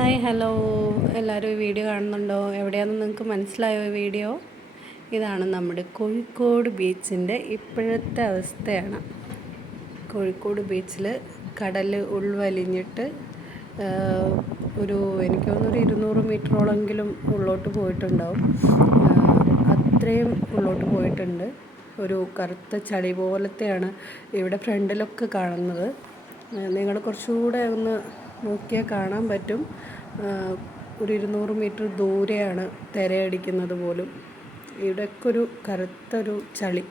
Hi hello എല്ലാവരും ഈ video കാണുന്നുണ്ടോ? എവിടെയാണെന്ന് നിങ്ങൾക്ക് മനസ്സിലായോ ഈ വീഡിയോ? ഇതാണ് നമ്മുടെ കോഴിക്കോട് ബീച്ചിൻ്റെ ഇപ്പോഴത്തെ അവസ്ഥയാണ്. കോഴിക്കോട് ബീച്ചിൽ കടൽ ഉൾവലിഞ്ഞിട്ട് എനിക്ക് തോന്നുന്നൊരു 200 മീറ്ററോളെങ്കിലും ഉള്ളോട്ട് പോയിട്ടുണ്ടാവും. അത്രയും ഉള്ളോട്ട് പോയിട്ടുണ്ട്. ഒരു കറുത്ത ചളി പോലത്തെയാണ് ഇവിടെ ഫ്രണ്ടിലൊക്കെ കാണുന്നത്. നിങ്ങൾ കുറച്ചുകൂടെ ഒന്ന് നോക്കിയാൽ കാണാൻ പറ്റും. ഒരു 200 മീറ്റർ ദൂരെയാണ് തിരയടിക്കുന്നത് പോലും. ഇവിടെയൊക്കെ ഒരു കറുത്തൊരു ചളി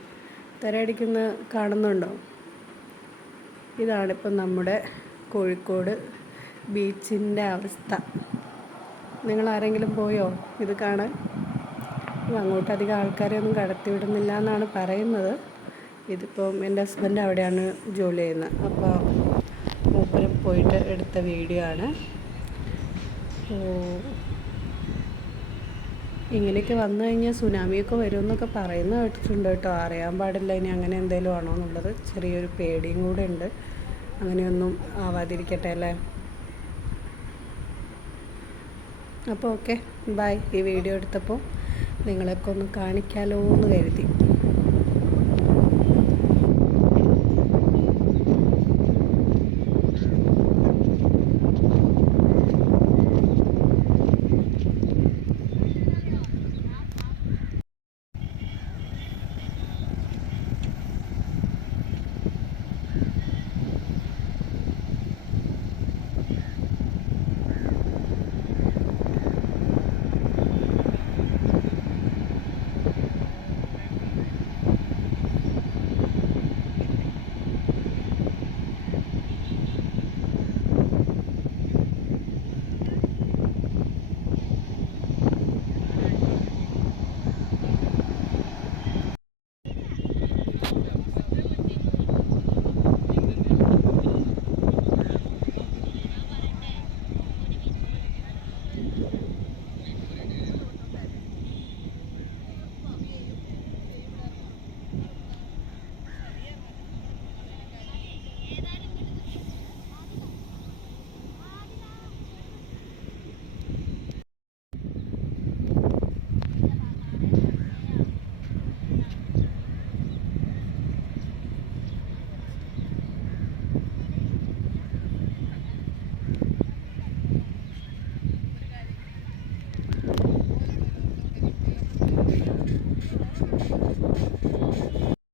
തിരയടിക്കുന്ന കാണുന്നുണ്ടോ? ഇതാണിപ്പം നമ്മുടെ കോഴിക്കോട് ബീച്ചിൻ്റെ അവസ്ഥ. നിങ്ങളാരെങ്കിലും പോയോ ഇത് കാണാൻ? അങ്ങോട്ട് അധികം ആൾക്കാരെയൊന്നും കടത്തിവിടുന്നില്ല എന്നാണ് പറയുന്നത്. ഇതിപ്പം എൻ്റെ ഹസ്ബൻഡ് അവിടെയാണ് ജോലി ചെയ്യുന്നത്. അപ്പോൾ മൂപ്പരും പോയിട്ട് എടുത്ത വീഡിയോ ആണ്. ഇങ്ങനെയൊക്കെ വന്നു കഴിഞ്ഞാൽ സുനാമിയൊക്കെ വരുമെന്നൊക്കെ പറയുന്നത് കേട്ടിട്ടുണ്ട് കേട്ടോ. അറിയാൻ പാടില്ല ഇനി അങ്ങനെ എന്തെങ്കിലും ആണോ എന്നുള്ളത്. ചെറിയൊരു പേടിയും കൂടെ ഉണ്ട്. അങ്ങനെയൊന്നും ആവാതിരിക്കട്ടെ അല്ലേ. അപ്പോൾ ഓക്കെ, ബൈ. ഈ വീഡിയോ എടുത്തപ്പോൾ നിങ്ങളൊക്കെ ഒന്ന് കാണിക്കാമല്ലോ എന്ന് കരുതി.